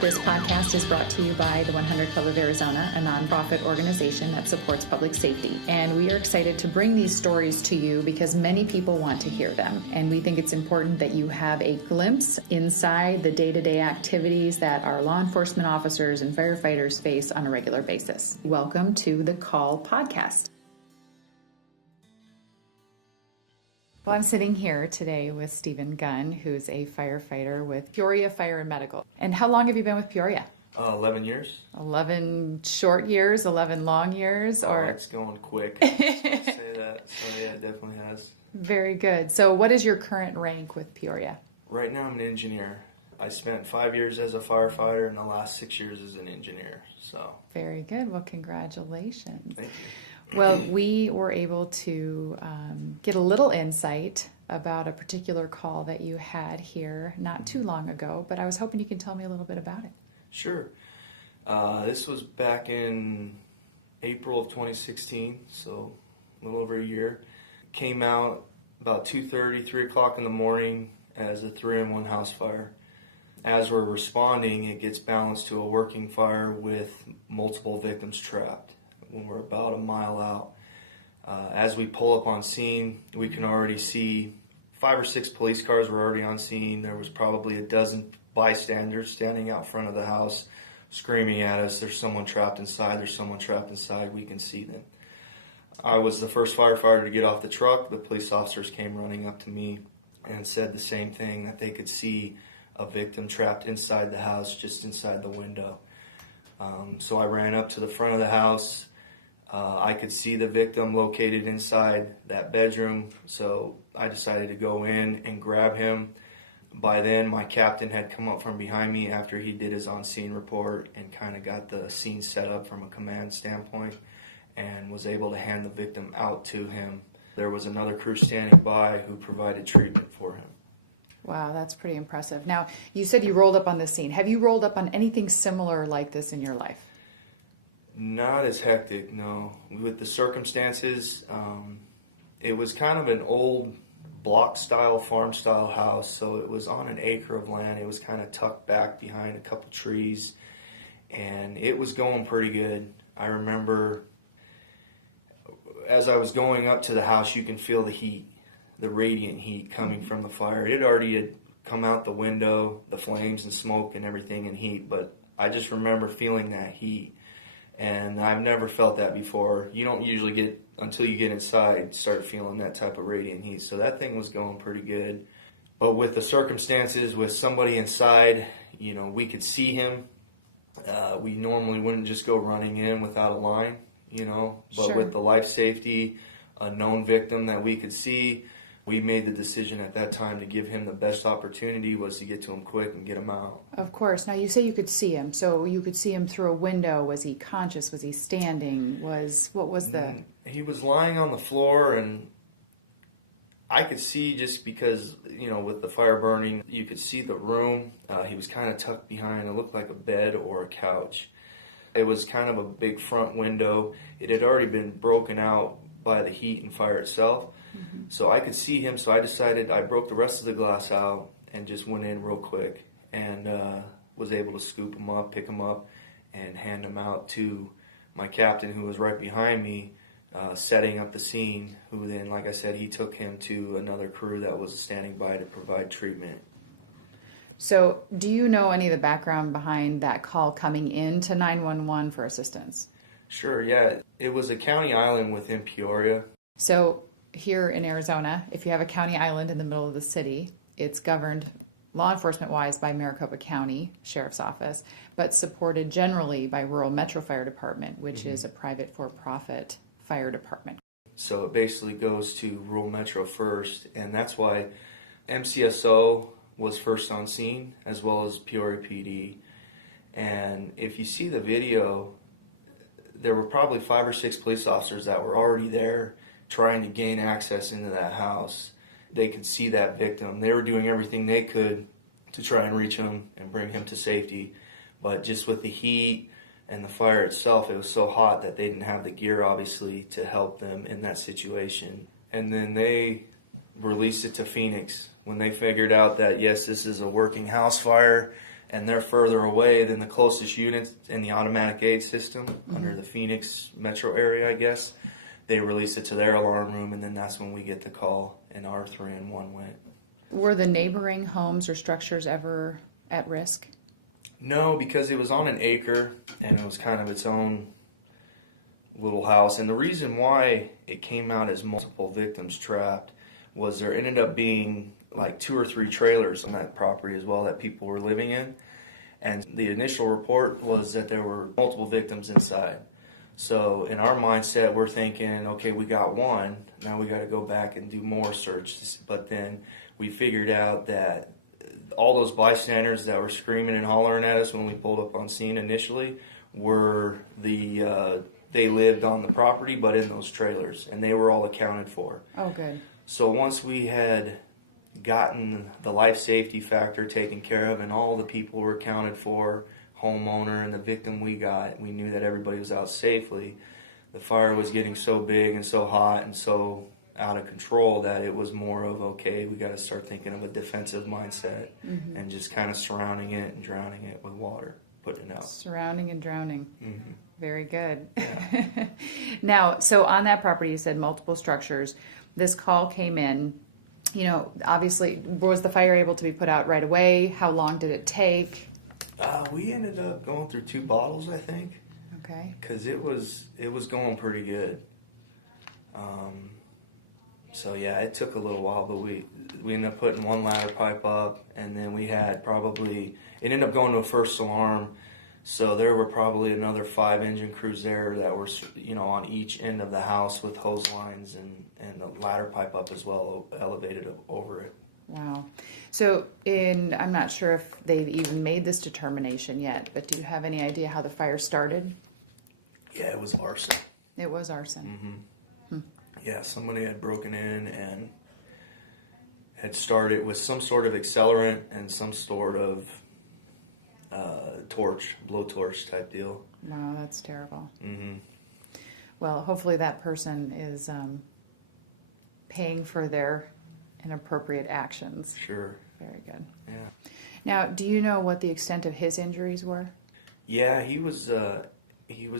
This podcast is brought to you by the 100 Club of Arizona, a nonprofit organization that supports public safety. And we are excited to bring these stories to you because many people want to hear them. And we think it's important that you have a glimpse inside the day-to-day activities that our law enforcement officers and firefighters face on a regular basis. Welcome to the Call Podcast. Well, I'm sitting here today with Stephen Gunn, who's a firefighter with Peoria Fire Medical. And how long have you been with Peoria? 11 years. 11 short years, 11 long years? Or it's going quick. I'll say that. So yeah, it definitely has. Very good. So what is your current rank with Peoria? Right now I'm an engineer. I spent 5 years as a firefighter and the last 6 years as an engineer. So very good. Well, congratulations. Thank you. Well, we were able to get a little insight about a particular call that you had here not too long ago, but I was hoping you can tell me a little bit about it. Sure. This was back in April of 2016, so a little over a year. Came out about 2:30, 3 o'clock in the morning as a 3-in-1 house fire. As we're responding, it gets balanced to a working fire with multiple victims trapped. When we're about a mile out. As we pull up on scene, we can already see 5 or 6 police cars were already on scene. There was probably a dozen bystanders standing out front of the house screaming at us, there's someone trapped inside, there's someone trapped inside, we can see them. I was the first firefighter to get off the truck. The police officers came running up to me and said the same thing, that they could see a victim trapped inside the house, just inside the window. So I ran up to the front of the house. I could see the victim located inside that bedroom, so I decided to go in and grab him. By then, my captain had come up from behind me after he did his on-scene report and kind of got the scene set up from a command standpoint and was able to hand the victim out to him. There was another crew standing by who provided treatment for him. Wow, that's pretty impressive. Now, you said you rolled up on the scene. Have you rolled up on anything similar like this in your life? Not as hectic, no. With the circumstances, it was kind of an old block-style, farm-style house, so it was on an acre of land. It was kind of tucked back behind a couple trees, and it was going pretty good. I remember as I was going up to the house, you can feel the heat, the radiant heat coming from the fire. It already had come out the window, the flames and smoke and everything and heat, but I just remember feeling that heat. And I've never felt that before. You don't usually get, until you get inside, start feeling that type of radiant heat. So that thing was going pretty good. But with the circumstances, with somebody inside, you know, we could see him. We normally wouldn't just go running in without a line, you know. But Sure. With the life safety, a known victim that we could see, we made the decision at that time to give him the best opportunity was to get to him quick and get him out. Of course. Now, you say you could see him. So you could see him through a window. Was he conscious? Was he standing? What was the... He was lying on the floor, and I could see, just because, you know, with the fire burning, you could see the room. He was kind of tucked behind. It looked like a bed or a couch. It was kind of a big front window. It had already been broken out by the heat and fire itself. Mm-hmm. So I could see him, so I decided I broke the rest of the glass out and just went in real quick and was able to scoop him up, pick him up, and hand him out to my captain, who was right behind me, setting up the scene, who then, like I said, he took him to another crew that was standing by to provide treatment. So do you know any of the background behind that call coming in to 911 for assistance? Sure, yeah. It was a county island within Peoria. So here in Arizona, if you have a county island in the middle of the city, it's governed law enforcement-wise by Maricopa County Sheriff's Office, but supported generally by Rural Metro Fire Department, which is a private for-profit fire department. So it basically goes to Rural Metro first, and that's why MCSO was first on scene, as well as Peoria PD. And if you see the video, there were probably 5 or 6 police officers that were already there trying to gain access into that house. They could see that victim. They were doing everything they could to try and reach him and bring him to safety. But just with the heat and the fire itself, it was so hot that they didn't have the gear, obviously, to help them in that situation. And then they released it to Phoenix when they figured out that, yes, this is a working house fire and they're further away than the closest unit in the automatic aid system under the Phoenix metro area, I guess. They release it to their alarm room, and then that's when we get the call, and our 3-1 went. Were the neighboring homes or structures ever at risk? No, because it was on an acre, and it was kind of its own little house. And the reason why it came out as multiple victims trapped was there ended up being like 2 or 3 trailers on that property as well that people were living in. And the initial report was that there were multiple victims inside. So in our mindset, we're thinking, okay, we got one, now we got to go back and do more search. But then we figured out that all those bystanders that were screaming and hollering at us when we pulled up on scene initially were they lived on the property, but in those trailers, and they were all accounted for. Oh, good. So once we had gotten the life safety factor taken care of and all the people were accounted for, homeowner and the victim we got, we knew that everybody was out safely. The fire was getting so big and so hot and so out of control that it was more of, okay, we got to start thinking of a defensive mindset and just kind of surrounding it and drowning it with water, putting it out. Surrounding and drowning. Mm-hmm. Very good. Yeah. Now, so on that property, you said multiple structures. This call came in. You know, obviously, was the fire able to be put out right away? How long did it take? We ended up going through 2 bottles, I think. Okay. Because it was going pretty good. So yeah, it took a little while, but we ended up putting 1 ladder pipe up, and then we had it ended up going to a first alarm. So there were probably another 5 engine crews there that were, on each end of the house with hose lines and the ladder pipe up as well, elevated over it. Wow. So I'm not sure if they've even made this determination yet, but do you have any idea how the fire started? Yeah, it was arson. It was arson. Mm-hmm. Yeah, somebody had broken in and had started with some sort of accelerant and some sort of blowtorch type deal. Wow, that's terrible. Mm-hmm. Well, hopefully that person is paying for their inappropriate actions. Sure. Very good. Yeah. Now, do you know what the extent of his injuries were? Yeah, he was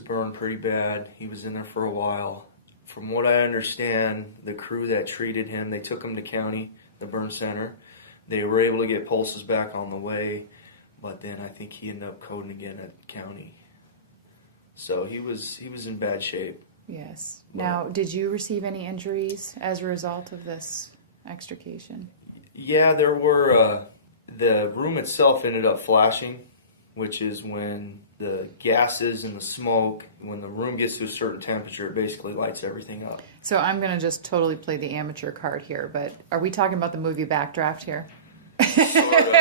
burned pretty bad. He was in there for a while. From what I understand, the crew that treated him, they took him to county, the burn center. They were able to get pulses back on the way, but then I think he ended up coding again at county. So he was in bad shape. Yes. Now, did you receive any injuries as a result of this extrication? Yeah, there were. The room itself ended up flashing, which is when the gases and the smoke, when the room gets to a certain temperature, it basically lights everything up. So I'm going to just totally play the amateur card here, but are we talking about the movie Backdraft here? Sort of.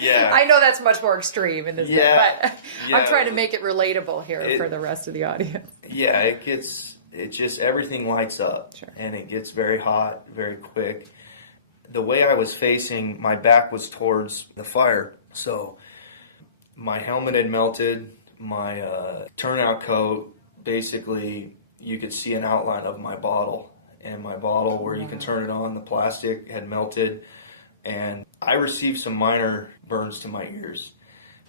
Yeah. I know that's much more extreme, but Yeah. I'm trying to make it relatable here for the rest of the audience. Yeah, everything lights up. Sure. And it gets very hot, very quick. The way I was facing, my back was towards the fire, so my helmet had melted, my turnout coat, basically you could see an outline of my bottle, and my bottle where you can turn it on, the plastic had melted, and I received some minor burns to my ears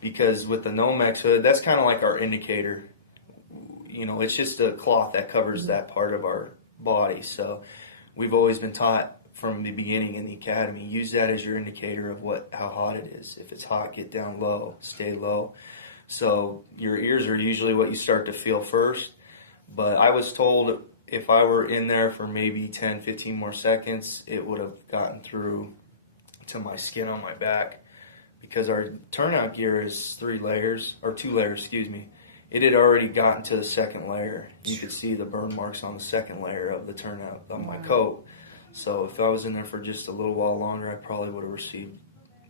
because with the Nomex hood, that's kind of like our indicator. It's just a cloth that covers that part of our body, so we've always been taught from the beginning in the academy, use that as your indicator of how hot it is. If it's hot, get down low, stay low. So your ears are usually what you start to feel first. But I was told if I were in there for maybe 10, 15 more seconds, it would have gotten through to my skin on my back. Because our turnout gear is 2 layers, It had already gotten to the second layer. You could see the burn marks on the second layer of the turnout on my coat. So if I was in there for just a little while longer, I probably would have received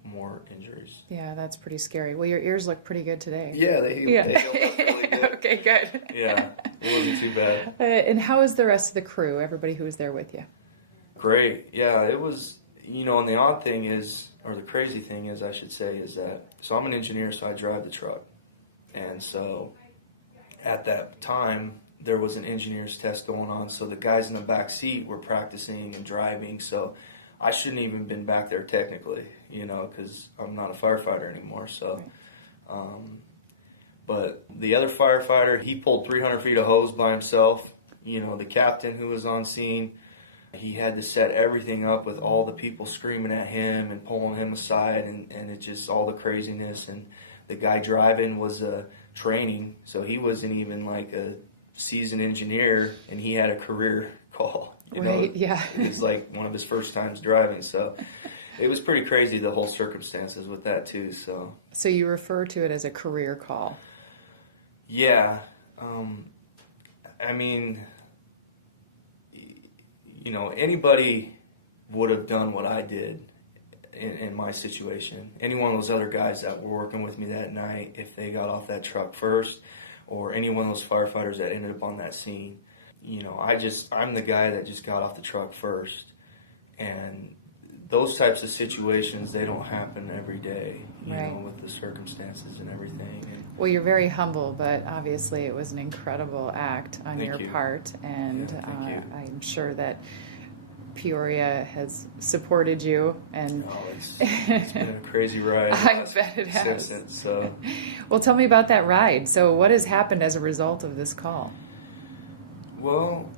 more injuries. Yeah, that's pretty scary. Well, your ears look pretty good today. Yeah, they held up really good. Okay, good. Yeah, it wasn't too bad. And how is the rest of the crew, everybody who was there with you? Great. Yeah, it was, and the odd thing is, or the crazy thing is, I should say, is that, so I'm an engineer, so I drive the truck. And so at that time, there was an engineer's test going on, so the guys in the back seat were practicing and driving, so I shouldn't even been back there technically, because I'm not a firefighter anymore. So, but the other firefighter, he pulled 300 feet of hose by himself. The captain who was on scene, he had to set everything up with all the people screaming at him and pulling him aside, and it just all the craziness. And the guy driving was training, so he wasn't even like a seasoned engineer, and he had a career call. Yeah. It was like one of his first times driving, so it was pretty crazy, the whole circumstances with that too. So you refer to it as a career call? Yeah. I mean, anybody would have done what I did in my situation. Any one of those other guys that were working with me that night, if they got off that truck first, or any one of those firefighters that ended up on that scene, I'm the guy that just got off the truck first. And those types of situations, they don't happen every day, with the circumstances and everything. Well, you're very humble, but obviously it was an incredible act on your part, and I'm sure that Peoria has supported you. And it's been a crazy ride. I bet it has. So. Well, tell me about that ride. So what has happened as a result of this call? Well,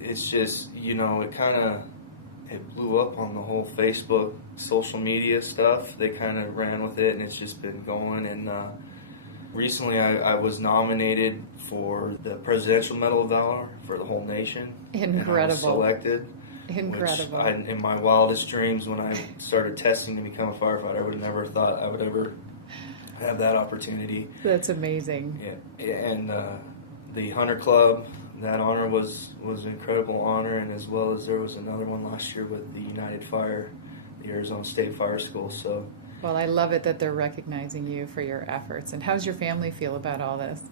it's just, it blew up on the whole Facebook, social media stuff. They kind of ran with it, and it's just been going. And recently I was nominated for the Presidential Medal of Valor for the whole nation. Incredible. And I was selected. Incredible. Which in my wildest dreams, when I started testing to become a firefighter, I would have never thought I would ever have that opportunity. That's amazing. Yeah, and the Hunter Club, that honor was an incredible honor, and as well as there was another one last year with the United Fire, the Arizona State Fire School. So, well, I love it that they're recognizing you for your efforts. And how's your family feel about all this?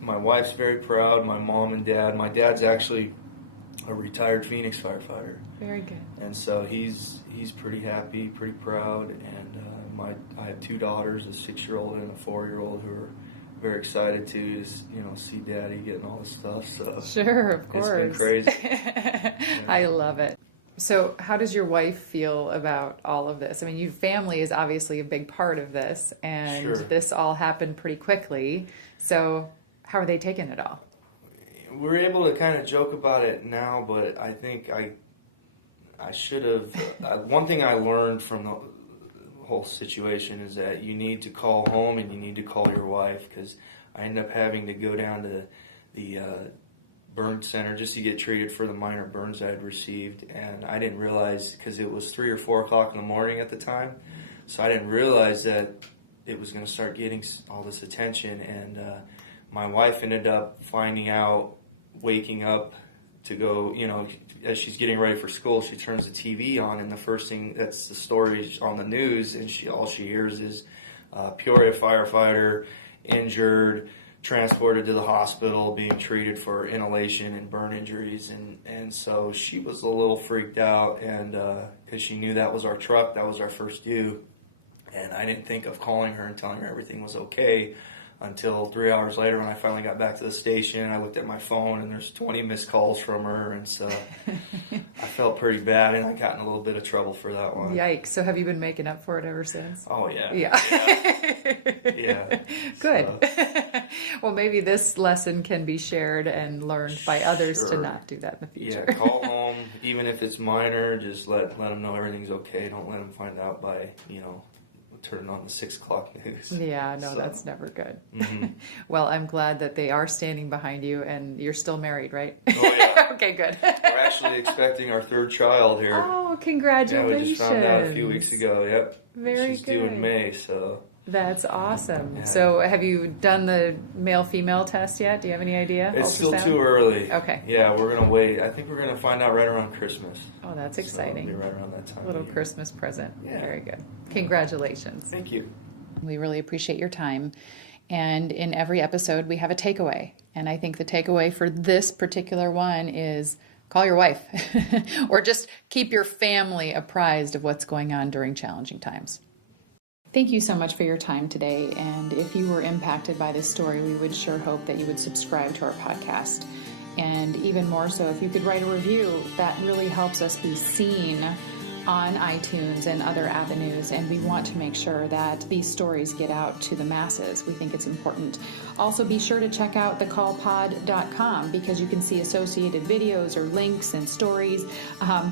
My wife's very proud. My mom and dad. My dad's actually a retired Phoenix firefighter. Very good. And so he's pretty happy, pretty proud. And I have two daughters, a 6-year-old and a 4-year-old, who are very excited to see Daddy getting all this stuff. So sure, of course, it's been crazy. I love it. So, how does your wife feel about all of this? I mean, your family is obviously a big part of this, and Sure. This all happened pretty quickly. So, how are they taking it all? We're able to kind of joke about it now, but I think I should have. One thing I learned from the whole situation is that you need to call home and you need to call your wife, because I ended up having to go down to the burn center just to get treated for the minor burns I had received, and I didn't realize, because it was 3 or 4 o'clock in the morning at the time, so I didn't realize that it was going to start getting all this attention. And my wife ended up finding out, waking up to go, as she's getting ready for school, she turns the TV on, and the first thing that's the story on the news, and all she hears is Peoria firefighter injured, transported to the hospital, being treated for inhalation and burn injuries. And so she was a little freaked out, and because she knew that was our truck, that was our first due, and I didn't think of calling her and telling her everything was okay until 3 hours later when I finally got back to the station. I looked at my phone, and there's 20 missed calls from her, and so I felt pretty bad, and I got in a little bit of trouble for that one. Yikes. So have you been making up for it ever since? Oh, yeah. Yeah. Good. So. Well, maybe this lesson can be shared and learned by others to not do that in the future. Yeah, call home, even if it's minor, just let them know everything's okay. Don't let them find out by, turning on the 6 o'clock news. Yeah, no, that's never good. Mm-hmm. Well, I'm glad that they are standing behind you, and you're still married, right? Oh, yeah. Okay, good. We're actually expecting our 3rd child here. Oh, congratulations. Yeah, we just found out a few weeks ago, yep. Very She's good. due in May, so. That's awesome. Yeah. So have you done the male-female test yet? Do you have any idea? It's Ultrasound? still too early. Okay. Yeah, we're going to wait. I think we're going to find out right around Christmas. Oh, that's exciting. So it'll be right around that time. Little Christmas present. Yeah. Very good. Congratulations. Thank you. We really appreciate your time. And in every episode, we have a takeaway. And I think the takeaway for this particular one is call your wife or just keep your family apprised of what's going on during challenging times. Thank you so much for your time today. And if you were impacted by this story, we would sure hope that you would subscribe to our podcast. And even more so, if you could write a review, that really helps us be seen on iTunes and other avenues, and we want to make sure that these stories get out to the masses. We think it's important. Also, be sure to check out thecallpod.com because you can see associated videos or links and stories,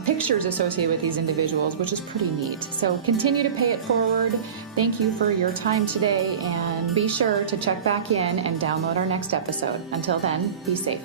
pictures associated with these individuals, which is pretty neat. So continue to pay it forward. Thank you for your time today, and be sure to check back in and download our next episode. Until then, be safe.